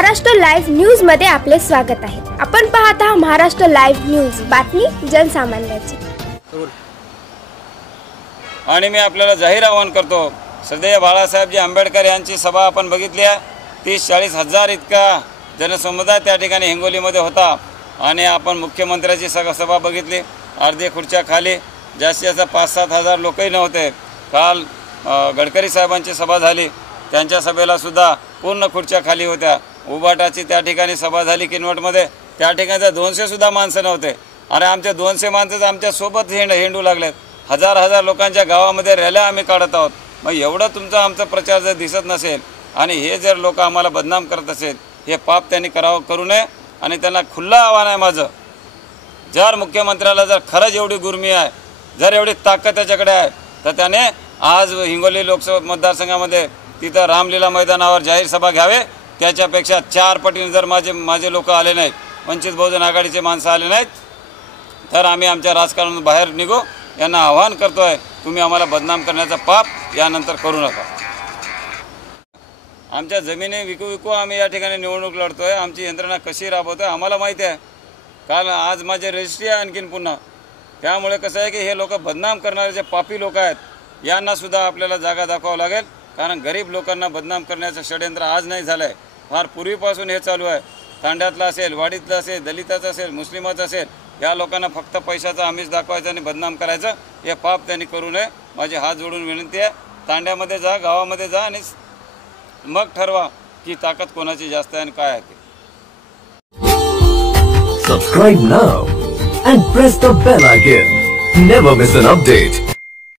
Maharashtra live news मध्ये आपले स्वागत आहे। आपण पाहत आहात महाराष्ट्र लाईव्ह न्यूज, बातमी जनसामान्याची। आणि मी आपल्याला जाहीर आवाहन करतो, श्रद्धेय बाळासाहेबजी आंबेडकर यांची सभा आपण बघितली आहे। 30-40 हजार इतका जनसमुदाय त्या ठिकाणी हिंगोलीमध्ये होता आणि आपण मुख्यमंत्र्याची सभा बघितली। अर्धे खुर्च्या खाली, जास्तीत जास्त 5-7 हजार लोकही नव्हते। काल गडकरी साहेबांची सभा झाली, त्यांच्या सभेला सुद्धा पूर्ण खुर्च्या खाली होत्या। उबाटाची त्या ठिकाणी सभा झाली किनवटमध्ये, त्या ठिकाणी 200 सुद्धा माणसं नव्हते। अरे आमचे 200 माणसं आमच्या सोबत हिंडू लागलेत। हजार लोकांच्या गावामध्ये रॅल्या आम्ही काढत आहोत। मग एवढं तुमचा आमचा प्रचार जर दिसत नसेल आणि हे जर लोक आम्हाला बदनाम करत असेल, हे पाप त्यांनी करू नये। आणि त्यांना खुल्ला आव्हान आहे माझं, जर मुख्यमंत्र्याला जर खरंच एवढी गुर्मी आहे, जर एवढी ताकद त्याच्याकडे आहे, तर त्याने आज हिंगोली लोकसभा मतदारसंघामध्ये तिथं रामलीला मैदानावर जाहीर सभा घ्यावे। त्याच्यापेक्षा 4 पटीने जर माझे लोक आले नाहीत, वंचित बहुजन आघाडीचे माणसं आले नाहीत, तर आम्ही आमच्या राजकारणातून बाहेर निघू। यांना आवाहन करतोय, तुम्ही आम्हाला बदनाम करण्याचा पाप यानंतर करू नका। आमच्या जमिनी विकू आम्ही या ठिकाणी निवडणूक लढतोय। आमची यंत्रणा कशी राबवतोय आम्हाला माहिती आहे। काल आज माझे रजिस्ट्री आहे आणखीन पुन्हा। त्यामुळे कसं आहे की हे लोक बदनाम करणारे जे पापी लोक आहेत, यांना सुद्धा आपल्याला जागा दाखवावं लागेल। कारण गरीब लोकांना बदनाम करण्याचं षडयंत्र आज नाही झालं आहे, फार पूर्वीपासून हे चालू आहे। तांड्यातलं असेल, वाडीतलं असेल, दलिताचं असेल, मुस्लिमाचं असेल, या लोकांना फक्त पैशाचा आमिष दाखवायचं आणि बदनाम करायचं, हे पाप त्यांनी करू नये। माझी हात जोडून विनंती आहे, तांड्यामध्ये जा, गावामध्ये जा आणि मग ठरवा की ताकद कोणाची जास्त आहे आणि काय आहे ते। Subscribe now and press the bell icon. Never miss an update.